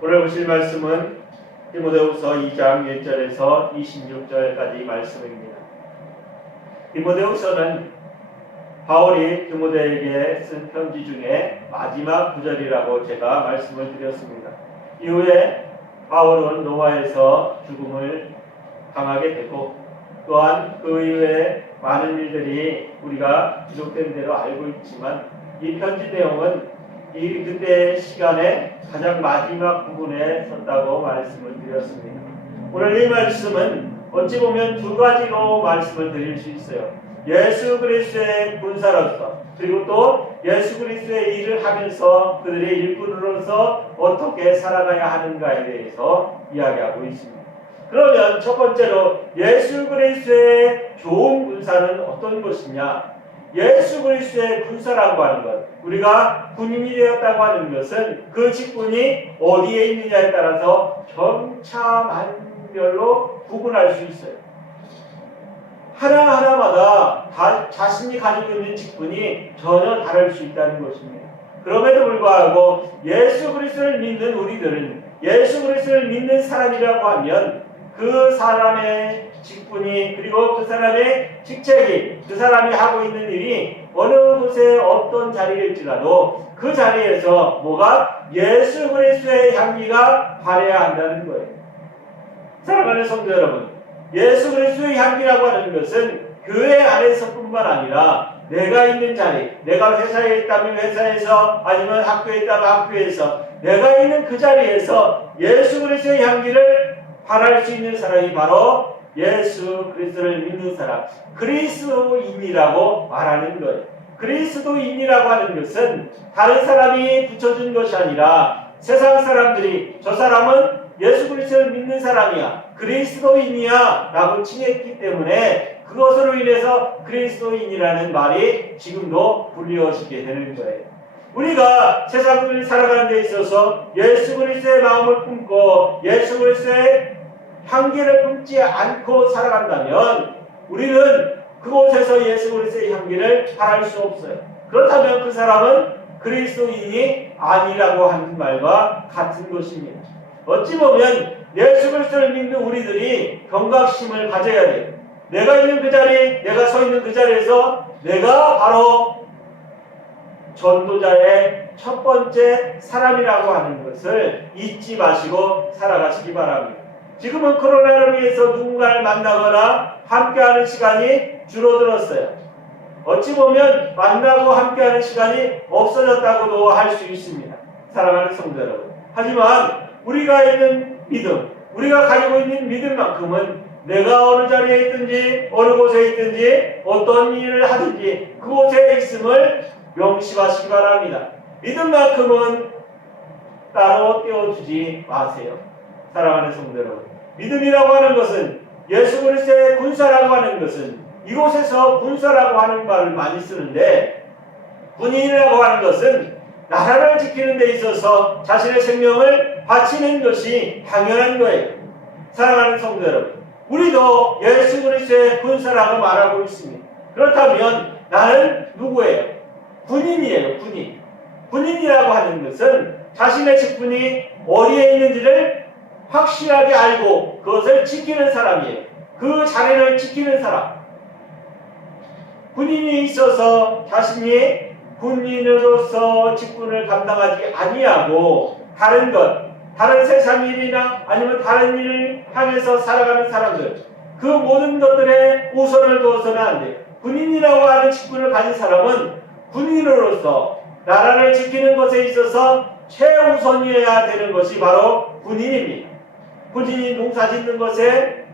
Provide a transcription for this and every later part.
오늘 보실 말씀은 디모데후서 2장 1절에서 26절까지 말씀입니다. 디모데후서는 바울이 디모데에게 쓴 편지 중에 마지막 구절이라고 제가 말씀을 드렸습니다. 이후에 바울은 로마에서 죽음을 당하게 되고 또한 그 이후에 많은 일들이 우리가 기록된 대로 알고 있지만 이 편지 내용은 이 그때 시간에 가장 마지막 부분에 썼다고 말씀을 드렸습니다. 오늘 이 말씀은 어찌 보면 두 가지로 말씀을 드릴 수 있어요. 예수 그리스도의 군사로서 그리고 또 예수 그리스도의 일을 하면서 그들의 일꾼으로서 어떻게 살아가야 하는가에 대해서 이야기하고 있습니다. 그러면 첫 번째로 예수 그리스도의 좋은 군사는 어떤 것이냐? 예수 그리스도의 군사라고 하는 것, 우리가 군인이 되었다고 하는 것은 그 직분이 어디에 있느냐에 따라서 천차만별로 구분할 수 있어요. 하나하나마다 다 자신이 가지고 있는 직분이 전혀 다를 수 있다는 것입니다. 그럼에도 불구하고 예수 그리스도를 믿는 우리들은 예수 그리스도를 믿는 사람이라고 하면 그 사람의 직분이 그리고 그 사람의 직책이 그 사람이 하고 있는 일이 어느 곳에 어떤 자리일지라도 그 자리에서 뭐가 예수 그리스도의 향기가 발해야 한다는 거예요. 사랑하는 성도 여러분, 예수 그리스도의 향기라고 하는 것은 교회 안에서뿐만 아니라 내가 있는 자리, 내가 회사에 있다면 회사에서 아니면 학교에 있다면 학교에서 내가 있는 그 자리에서 예수 그리스도의 향기를 발할 수 있는 사람이 바로 예수 그리스도를 믿는 사람, 그리스도인이라고 말하는 거예요. 그리스도인이라고 하는 것은 다른 사람이 붙여준 것이 아니라 세상 사람들이 저 사람은 예수 그리스도를 믿는 사람이야, 그리스도인이야 라고 칭했기 때문에 그것으로 인해서 그리스도인이라는 말이 지금도 불리워지게 되는 거예요. 우리가 세상을 살아가는 데 있어서 예수 그리스도의 마음을 품고 예수 그리스도의 향기를 품지 않고 살아간다면 우리는 그곳에서 예수 그리스도의 향기를 발할 수 없어요. 그렇다면 그 사람은 그리스도인이 아니라고 하는 말과 같은 것입니다. 어찌 보면 예수 그리스도를 믿는 우리들이 경각심을 가져야 돼요. 내가 있는 그 자리, 내가 서 있는 그 자리에서 내가 바로 전도자의 첫 번째 사람이라고 하는 것을 잊지 마시고 살아가시기 바랍니다. 지금은 코로나를 위해서 누군가를 만나거나 함께하는 시간이 줄어들었어요. 어찌 보면 만나고 함께하는 시간이 없어졌다고도 할 수 있습니다. 사랑하는 성도 여러분. 하지만 우리가 있는 믿음, 우리가 가지고 있는 믿음만큼은 내가 어느 자리에 있든지 어느 곳에 있든지 어떤 일을 하든지 그곳에 있음을 명심하시기 바랍니다. 믿음만큼은 따로 떼어주지 마세요. 사랑하는 성도 여러분, 믿음이라고 하는 것은 예수 그리스도의 군사라고 하는 것은 이곳에서 군사라고 하는 말을 많이 쓰는데 군인이라고 하는 것은 나라를 지키는 데 있어서 자신의 생명을 바치는 것이 당연한 거예요. 사랑하는 성도 여러분, 우리도 예수 그리스도의 군사라고 말하고 있습니다. 그렇다면 나는 누구예요? 군인이에요. 군인. 군인이라고 하는 것은 자신의 직분이 어디에 있는지를 확실하게 알고 그것을 지키는 사람이에요. 그 자리를 지키는 사람. 군인이 있어서 자신이 군인으로서 직분을 감당하지 아니하고 다른 것, 다른 세상 일이나 아니면 다른 일을 향해서 살아가는 사람들, 그 모든 것들에 우선을 두어서는 안 돼요. 군인이라고 하는 직분을 가진 사람은 군인으로서 나라를 지키는 것에 있어서 최우선이어야 되는 것이 바로 군인입니다. 군인이 농사 짓는 것에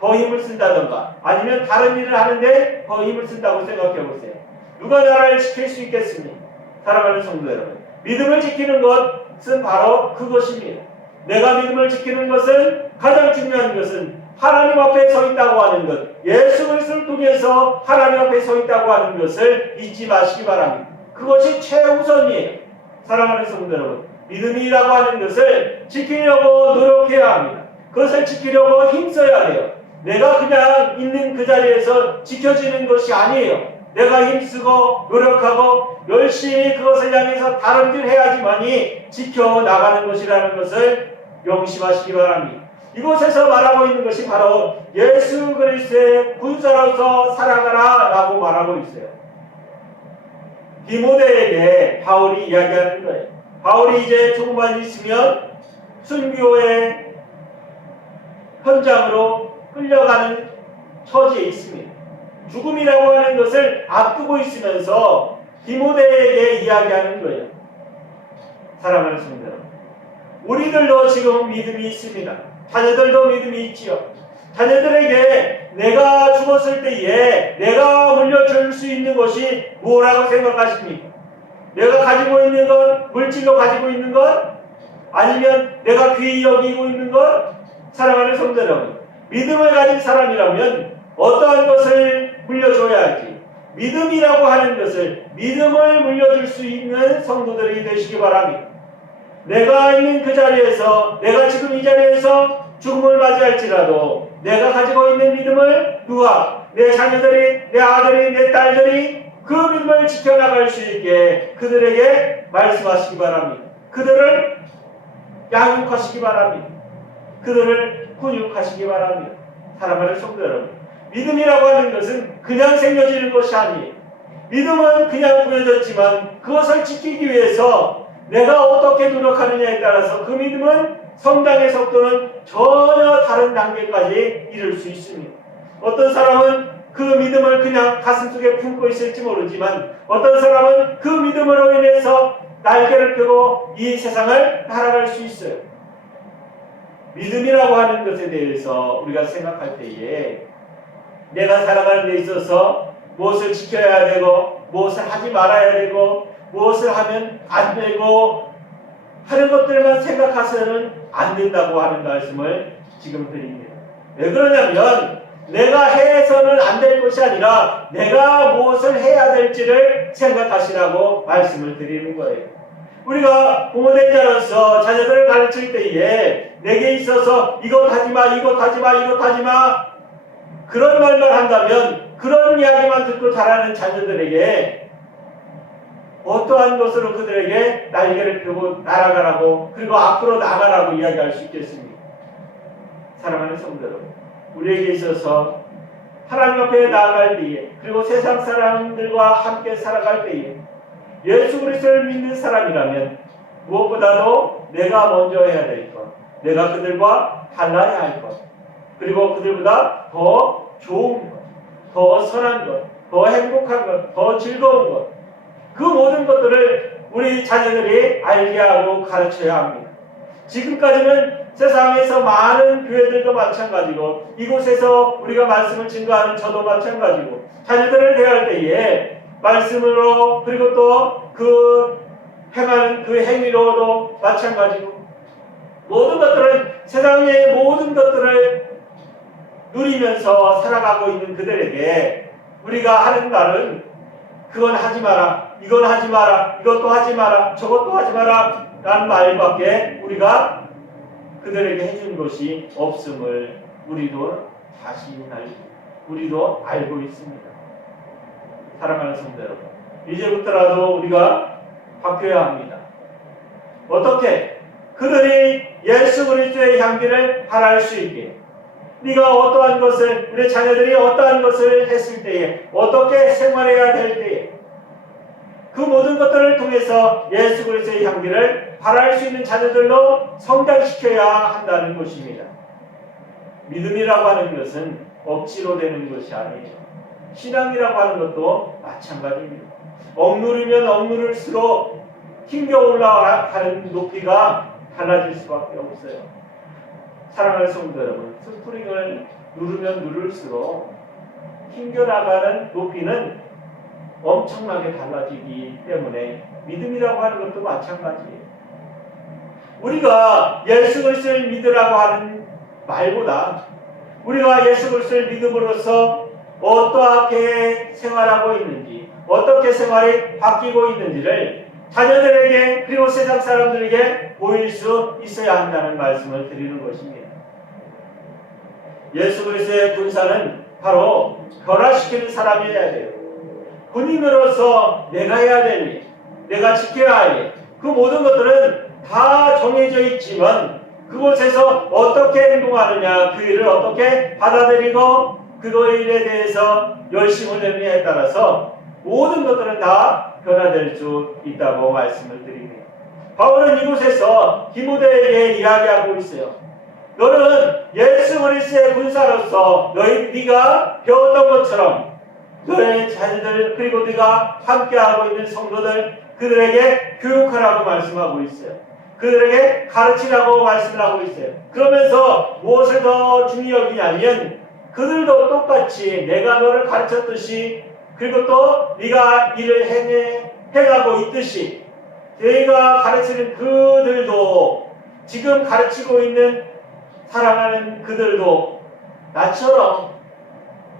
더 힘을 쓴다던가 아니면 다른 일을 하는데 더 힘을 쓴다고 생각해 보세요. 누가 나라를 지킬 수 있겠습니까? 사랑하는 성도 여러분, 믿음을 지키는 것은 바로 그것입니다. 내가 믿음을 지키는 것은 가장 중요한 것은 하나님 앞에 서 있다고 하는 것, 예수 그리스도를 통해서 하나님 앞에 서 있다고 하는 것을 잊지 마시기 바랍니다. 그것이 최우선이에요. 사랑하는 성도 여러분, 믿음이라고 하는 것을 지키려고 노력해야 합니다. 그것을 지키려고 힘써야 돼요. 내가 그냥 있는 그 자리에서 지켜지는 것이 아니에요. 내가 힘쓰고 노력하고 열심히 그것을 향해서 다름질해야지만이 지켜나가는 것이라는 것을 명심하시기 바랍니다. 이곳에서 말하고 있는 것이 바로 예수 그리스도의 군사로서 살아가라 라고 말하고 있어요. 디모데에게 바울이 이야기하는 거예요. 바울이 이제 조금만 있으면 순교의 현장으로 끌려가는 처지에 있습니다. 죽음이라고 하는 것을 앞두고 있으면서 디모데에게 이야기하는 거예요. 사랑하는 성도 여러분, 우리들도 지금 믿음이 있습니다. 자녀들도 믿음이 있지요. 자녀들에게 내가 죽었을 때에 내가 물려줄 수 있는 것이 뭐라고 생각하십니까? 내가 가지고 있는 것, 물질로 가지고 있는 것, 아니면 내가 귀히 여기고 있는 것? 사랑하는 성도 여러분, 믿음을 가진 사람이라면 어떠한 것을 물려줘야 할지, 믿음이라고 하는 것을, 믿음을 물려줄 수 있는 성도들이 되시기 바랍니다. 내가 있는 그 자리에서, 내가 지금 이 자리에서 죽음을 맞이할지라도 내가 가지고 있는 믿음을 누가, 내 자녀들이, 내 아들이, 내 딸들이 그 믿음을 지켜나갈 수 있게 그들에게 말씀하시기 바랍니다. 그들을 양육하시기 바랍니다. 그들을 훈육하시기 바랍니다. 사랑하는 성도 여러분, 믿음이라고 하는 것은 그냥 생겨지는 것이 아니에요. 믿음은 그냥 부여졌지만 그것을 지키기 위해서 내가 어떻게 노력하느냐에 따라서 그 믿음은 성장의 속도는 전혀 다른 단계까지 이룰 수 있습니다. 어떤 사람은 그 믿음을 그냥 가슴속에 품고 있을지 모르지만 어떤 사람은 그 믿음으로 인해서 날개를 펴고 이 세상을 날아갈 수 있어요. 믿음이라고 하는 것에 대해서 우리가 생각할 때에 내가 살아가는 데 있어서 무엇을 지켜야 되고 무엇을 하지 말아야 되고 무엇을 하면 안 되고 하는 것들만 생각해서는 안 된다고 하는 말씀을 지금 드립니다. 왜 그러냐면 내가 해서는 안 될 것이 아니라 내가 무엇을 해야 될지를 생각하시라고 말씀을 드리는 거예요. 우리가 부모된 자로서 자녀들을 가르칠 때에 내게 있어서 이것 하지 마, 이것 하지 마, 이것 하지 마 그런 말만 한다면 그런 이야기만 듣고 자라는 자녀들에게 어떠한 것으로 그들에게 날개를 펴고 날아가라고 그리고 앞으로 나가라고 이야기할 수 있겠습니까? 사랑하는 성도 여러분, 우리에게 있어서 하나님 앞에 나아갈 때에 그리고 세상 사람들과 함께 살아갈 때에 예수 그리스도를 믿는 사람이라면 무엇보다도 내가 먼저 해야 될 것, 내가 그들과 달라야 할 것, 그리고 그들보다 더 좋은 것, 더 선한 것, 더 행복한 것, 더 즐거운 것, 그 모든 것들을 우리 자녀들이 알게 하고 가르쳐야 합니다. 지금까지는 세상에서 많은 교회들도 마찬가지고 이곳에서 우리가 말씀을 증거하는 저도 마찬가지고 자녀들을 대할 때에 말씀으로 그리고 또 그 행하는 그 행위로도 마찬가지고 모든 것들은 세상의 모든 것들을 누리면서 살아가고 있는 그들에게 우리가 하는 말은 그건 하지 마라, 이건 하지 마라, 이것도 하지 마라, 저것도 하지 마라 라는 말밖에 우리가 그들에게 해준 것이 없음을 우리도 알고 있습니다. 사랑하는 성도 여러분, 이제부터라도 우리가 바뀌어야 합니다. 어떻게? 그들이 예수 그리스도의 향기를 발할 수 있게 네가 어떠한 것을 우리 자녀들이 어떠한 것을 했을 때에 어떻게 생활해야 될 때에 그 모든 것들을 통해서 예수 그리스도의 향기를 발할 수 있는 자녀들로 성장시켜야 한다는 것입니다. 믿음이라고 하는 것은 억지로 되는 것이 아니에요. 신앙이라고 하는 것도 마찬가지입니다. 억누르면 억누를수록 힘겨 올라가는 높이가 달라질 수밖에 없어요. 사랑하는 성도 여러분, 스프링을 누르면 누를수록 힘겨 나가는 높이는 엄청나게 달라지기 때문에 믿음이라고 하는 것도 마찬가지예요. 우리가 예수 그리스도를 믿으라고 하는 말보다 우리가 예수 그리스도를 믿음으로써 어떻게 생활하고 있는지, 어떻게 생활이 바뀌고 있는지를 자녀들에게 그리고 세상 사람들에게 보일 수 있어야 한다는 말씀을 드리는 것입니다. 예수 그리스도의 군사는 바로 변화시키는 사람이어야 돼요. 군인으로서 내가 해야 될 일, 내가 지켜야 할 일, 그 모든 것들은 다 정해져 있지만 그곳에서 어떻게 행동하느냐, 그 일을 어떻게 받아들이고 그 일에 대해서 열심히 하느냐에 따라서 모든 것들은 다 변화될 수 있다고 말씀을 드립니다. 바울은 이곳에서 디모데에게 이야기하고 있어요. 너는 예수 그리스도의 군사로서 네가 배웠던 것처럼 너의 자녀들 그리고 네가 함께하고 있는 성도들 그들에게 교육하라고 말씀하고 있어요. 그들에게 가르치라고 말씀을 하고 있어요. 그러면서 무엇을 더 중요히 여기냐면 그들도 똑같이 내가 너를 가르쳤듯이 그리고 또 네가 일을 해가고 있듯이 너희가 가르치는 그들도 지금 가르치고 있는 사랑하는 그들도 나처럼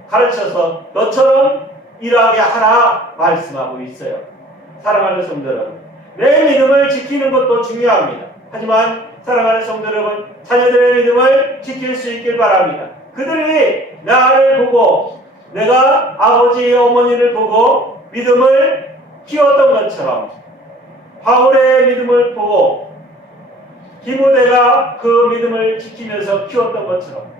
가르쳐서 너처럼 일하게 하라 말씀하고 있어요. 사랑하는 성도 여러분, 내 믿음을 지키는 것도 중요합니다. 하지만 사랑하는 성도 여러분, 자녀들의 믿음을 지킬 수 있길 바랍니다. 그들이 나를 보고 내가 아버지 어머니를 보고 믿음을 키웠던 것처럼 바울의 믿음을 보고 디모데가 그 믿음을 지키면서 키웠던 것처럼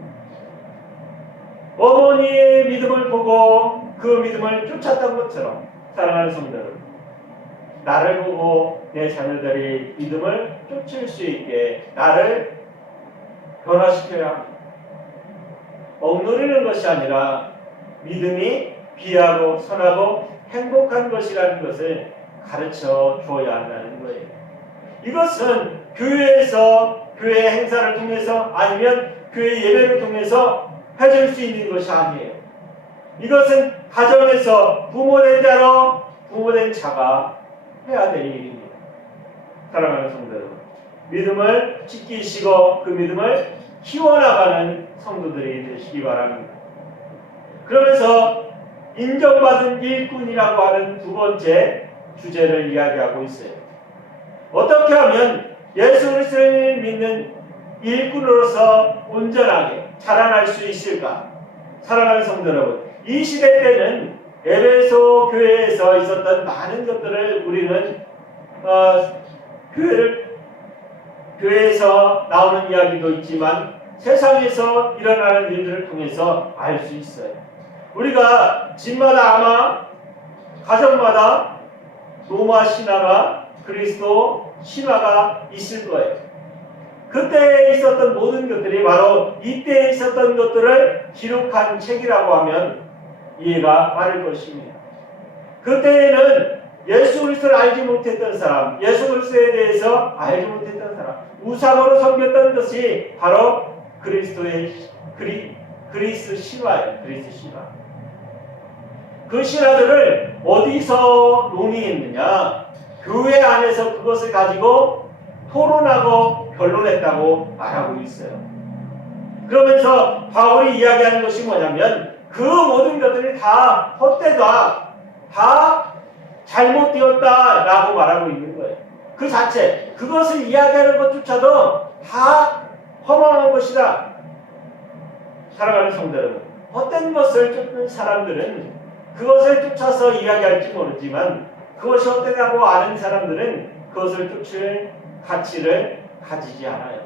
어머니의 믿음을 보고 그 믿음을 쫓았던 것처럼 사랑하는 성도 여러분, 나를 보고 내 자녀들이 믿음을 쫓을 수 있게 나를 변화시켜야 합니다. 억누르는 것이 아니라 믿음이 귀하고 선하고 행복한 것이라는 것을 가르쳐 줘야 한다는 거예요. 이것은 교회에서 교회 행사를 통해서 아니면 교회 예배를 통해서 해줄 수 있는 것이 아니에요. 이것은 가정에서 부모된 자로 부모된 자가 해야 될 일입니다. 사랑하는 성도 여러분, 믿음을 지키시고 그 믿음을 키워나가는 성도들이 되시기 바랍니다. 그러면서 인정받은 일꾼이라고 하는 두 번째 주제를 이야기하고 있어요. 어떻게 하면 예수 그리스도를 믿는 일꾼으로서 온전하게 자라날 수 있을까? 사랑하는 성도 여러분, 이 시대 때는 에베소 교회에서 있었던 많은 것들을 우리는 교회에서 나오는 이야기도 있지만 세상에서 일어나는 일들을 통해서 알 수 있어요. 우리가 집마다 아마 가정마다 로마 신화가 그리스도 신화가 있을 거예요. 그때 있었던 모든 것들이 바로 이때 있었던 것들을 기록한 책이라고 하면 이해가 빠를 것입니다. 그때에는 예수 그리스도를 알지 못했던 사람, 예수 그리스도에 대해서 알지 못했던 사람, 우상으로 섬겼던 것이 바로 그리스도의 그리스 신화예요. 그리스 신화. 그 신화들을 어디서 논의했느냐? 교회 안에서 그것을 가지고 토론하고 변론했다고 말하고 있어요. 그러면서 바울이 이야기하는 것이 뭐냐면 그 모든 것들이 다 헛되다, 다 잘못되었다라고 말하고 있는 거예요. 그 자체, 그것을 이야기하는 것조차도 다 허망한 것이다. 사랑하는 성도 여러분, 헛된 것을 쫓는 사람들은 그것을 쫓아서 이야기할지 모르지만 그것이 헛되다고 아는 사람들은 그것을 쫓을 가치를 가지지 않아요.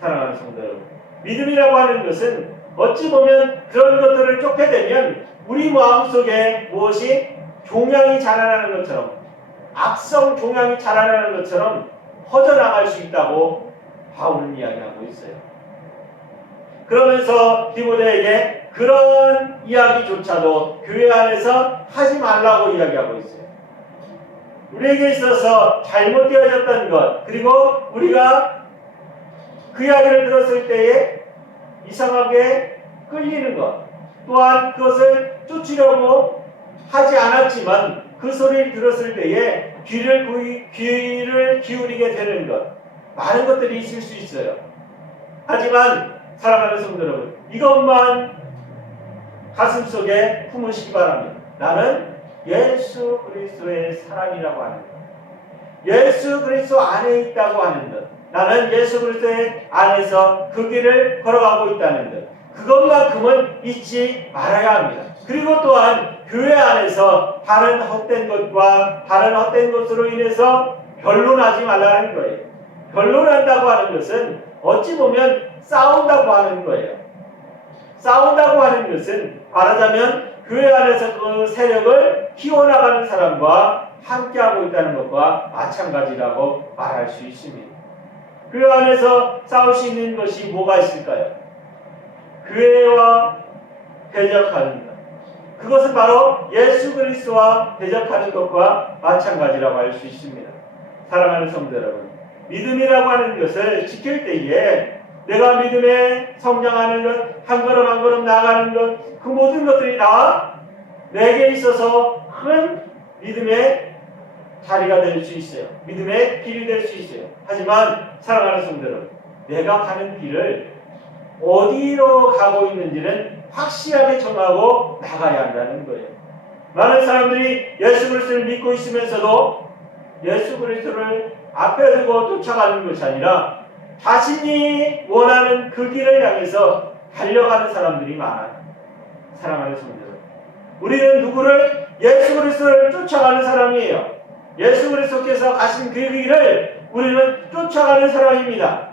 사랑하는 성도 여러분, 믿음이라고 하는 것은 어찌 보면 그런 것들을 쫓게 되면 우리 마음속에 무엇이 종양이 자라나는 것처럼, 악성 종양이 자라나는 것처럼 퍼져나갈 수 있다고 바울은 이야기하고 있어요. 그러면서 디모데에게 그런 이야기조차도 교회 안에서 하지 말라고 이야기하고 있어요. 우리에게 있어서 잘못되어졌던 것, 그리고 우리가 그 이야기를 들었을 때에 이상하게 끌리는 것, 또한 그것을 쫓으려고 하지 않았지만 그 소리를 들었을 때에 귀를 기울이게 되는 것, 많은 것들이 있을 수 있어요. 하지만 사랑하는 성도 여러분, 이것만 가슴속에 품으시기 바랍니다. 나는 예수 그리스도의 사랑이라고 하는 것, 예수 그리스도 안에 있다고 하는 것, 나는 예수 그리스도의 안에서 그 길을 걸어가고 있다는 것, 그것만큼은 잊지 말아야 합니다. 그리고 또한 교회 안에서 다른 헛된 것과 다른 헛된 것으로 인해서 변론하지 말라는 거예요. 변론한다고 하는 것은 어찌 보면 싸운다고 하는 거예요. 싸운다고 하는 것은 말하자면 교회 안에서 그 세력을 키워나가는 사람과 함께하고 있다는 것과 마찬가지라고 말할 수 있습니다. 교회 안에서 싸울 수 있는 것이 뭐가 있을까요? 교회와 대적하는 것. 그것은 바로 예수 그리스도와 대적하는 것과 마찬가지라고 할 수 있습니다. 사랑하는 성도 여러분, 믿음이라고 하는 것을 지킬 때에 내가 믿음에 성장하는 것, 한 걸음 한 걸음 나아가는 것, 그 모든 것들이 다 내게 있어서 큰 믿음의 자리가 될 수 있어요. 믿음의 길이 될 수 있어요. 하지만 사랑하는 성도 여러분, 내가 가는 길을 어디로 가고 있는지는 확실하게 정하고 나가야 한다는 거예요. 많은 사람들이 예수 그리스도를 믿고 있으면서도 예수 그리스도를 앞에 두고 쫓아가는 것이 아니라 자신이 원하는 그 길을 향해서 달려가는 사람들이 많아요. 사랑하는 성도 여러분, 우리는 누구를? 예수 그리스도를 쫓아가는 사람이에요. 예수 그리스도께서 가신 그 길을 우리는 쫓아가는 사람입니다.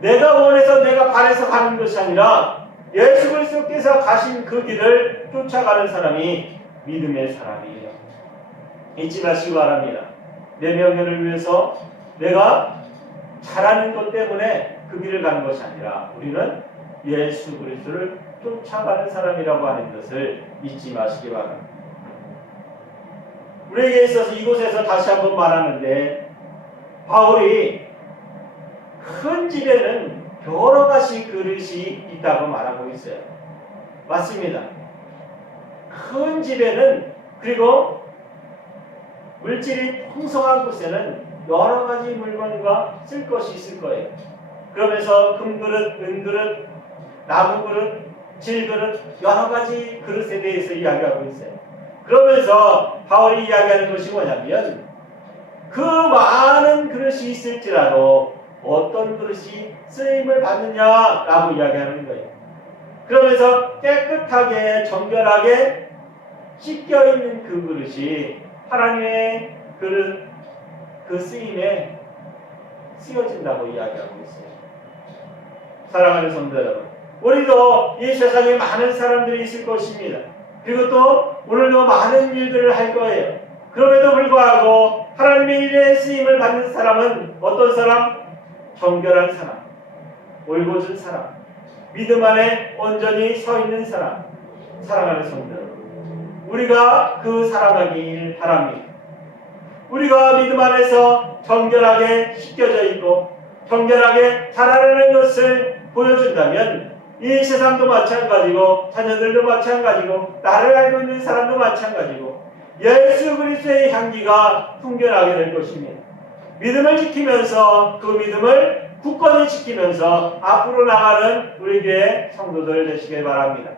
내가 원해서 내가 바래서 가는 것이 아니라 예수 그리스도께서 가신 그 길을 쫓아가는 사람이 믿음의 사람이에요. 잊지 마시기 바랍니다. 내 명예를 위해서 내가 잘하는 것 때문에 그 길을 가는 것이 아니라 우리는 예수 그리스도를 쫓아가는 사람이라고 하는 것을 잊지 마시기 바랍니다. 우리에게 있어서 이곳에서 다시 한번 말하는데, 바울이 큰 집에는 여러 가지 그릇이 있다고 말하고 있어요. 맞습니다. 큰 집에는, 그리고 물질이 풍성한 곳에는 여러 가지 물건과 쓸 것이 있을 거예요. 그러면서 금그릇, 은그릇, 나무그릇, 질그릇, 여러 가지 그릇에 대해서 이야기하고 있어요. 그러면서 바울이 이야기하는 것이 뭐냐면, 그 많은 그릇이 있을지라도 어떤 그릇이 쓰임을 받느냐라고 이야기하는 거예요. 그러면서 깨끗하게 정결하게 씻겨있는 그 그릇이 하나님의 그릇, 그 쓰임에 쓰여진다고 이야기하고 있어요. 사랑하는 성도 여러분, 우리도 이 세상에 많은 사람들이 있을 것입니다. 그리고 또 오늘도 많은 일들을 할 거예요. 그럼에도 불구하고 하나님의 일에 쓰임을 받는 사람은 어떤 사람? 정결한 사람, 올곧은 사람, 믿음 안에 온전히 서 있는 사람. 사랑하는 성도 여러분, 우리가 그 사랑하길 바랍니다. 우리가 믿음 안에서 정결하게 씻겨져 있고 정결하게 자라나는 것을 보여준다면 이 세상도 마찬가지고 자녀들도 마찬가지고 나를 알고 있는 사람도 마찬가지고 예수 그리스도의 향기가 풍겨나게 될 것입니다. 믿음을 지키면서 그 믿음을 굳건히 지키면서 앞으로 나가는 우리 교회 성도들 되시길 바랍니다.